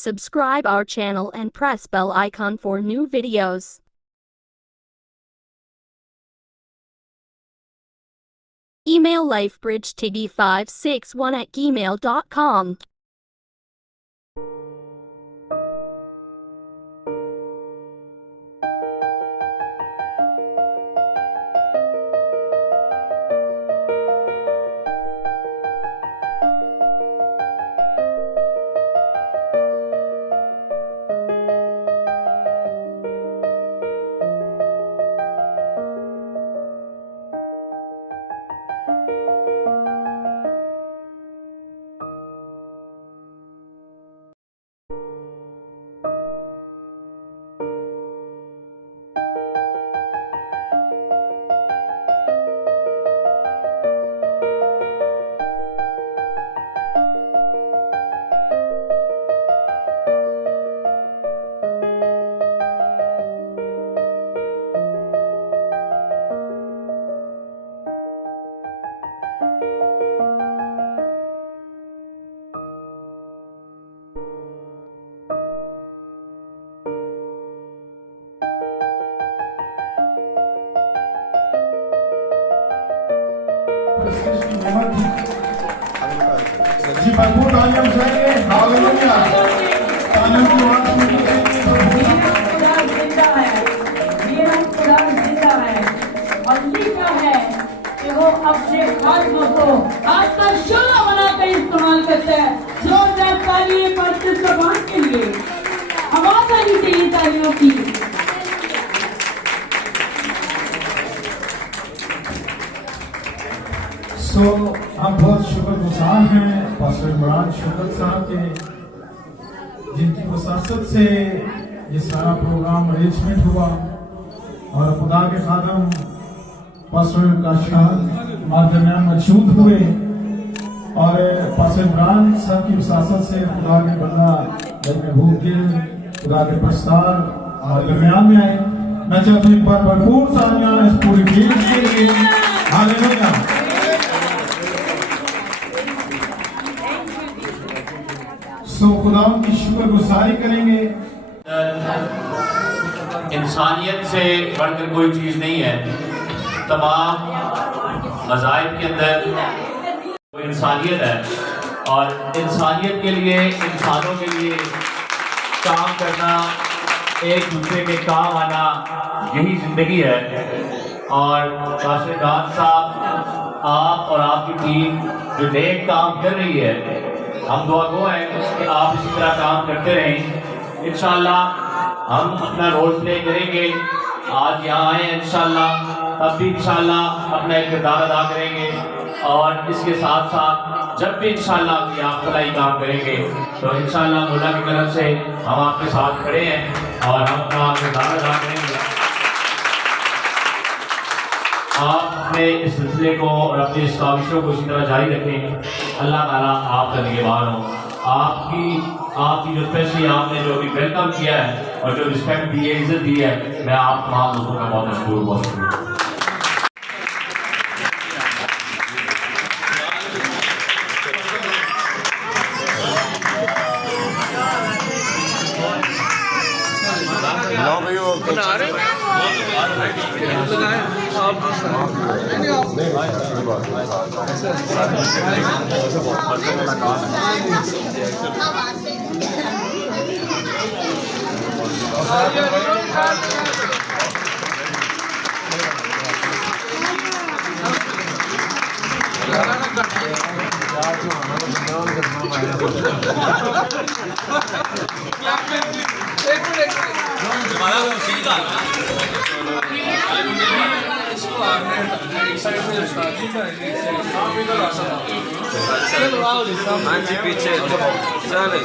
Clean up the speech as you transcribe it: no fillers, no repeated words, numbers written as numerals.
Subscribe our channel and press bell icon for new videos. Email lifebridgetv561@gmail.com. जी भरपूर तालियां बजाएंगे। Hallelujah. तालियों की आवाज सुननी चाहिए। खुदा जिंदा है, मेरा खुदा जिंदा है और लिखा है कि वो अपने खादमों को आपका शोला बनाकर इस्तेमाल करता है। जोरदार तालियां पवित्र ज़बान के लिए। आवाज आनी चाहिए तालियों की। हम बहुत शुक्रगुजार हैं पास्टर इमरान शुक्र साहब के, जिनकी वसासत से ये सारा प्रोग्राम अरेंजमेंट हुआ और खुदा के खादम पास्टर काशान हमारे दरमियान मौजूद हुए और पास्टर इमरान साहब की वसासत से खुदा के बंदा महबूब गिल खुदा के प्रस्ताव हमारे दरमियान में आए। मैं चाहता हूँ एक बार भरपूर तालियां इस पूरी टीम के लिए। हालेलुया। खुदा की शुक्रगुजारी करेंगे। इंसानियत से बढ़कर कोई चीज़ नहीं है। तमाम मज़ाहिब के अंदर कोई इंसानियत है और इंसानियत के लिए, इंसानों के लिए काम करना, एक दूसरे के काम आना, यही ज़िंदगी है। और पास्टर खान साहब, आप और आपकी टीम जो नेक काम कर रही है, हम दुआ गो हैं कि आप इसी तरह काम करते रहें। इंशाअल्लाह हम अपना रोल प्ले करेंगे। आज यहाँ आए हैं इंशाअल्लाह, तब भी इंशाअल्लाह अपना एक किरदार अदा करेंगे और इसके साथ साथ जब भी इंशाअल्लाह आप भलाई काम करेंगे तो इंशाअल्लाह मौला की तरफ से हम आपके साथ खड़े हैं और हम अपना किरदार अदा करेंगे। आप अपने इस सिलसिले को और अपनी इस काविशों को इसी तरह जारी रखें। अल्लाह ताला आपका निगहबान हो। आपकी जो स्पेशली आपने जो अभी वेलकम किया है और जो रिस्पेक्ट दी है, इज्जत दी है, मैं आप तमाम दोस्तों का बहुत शुक्रिया, बहुत शुक्रिया। हाँ जी पीछे चले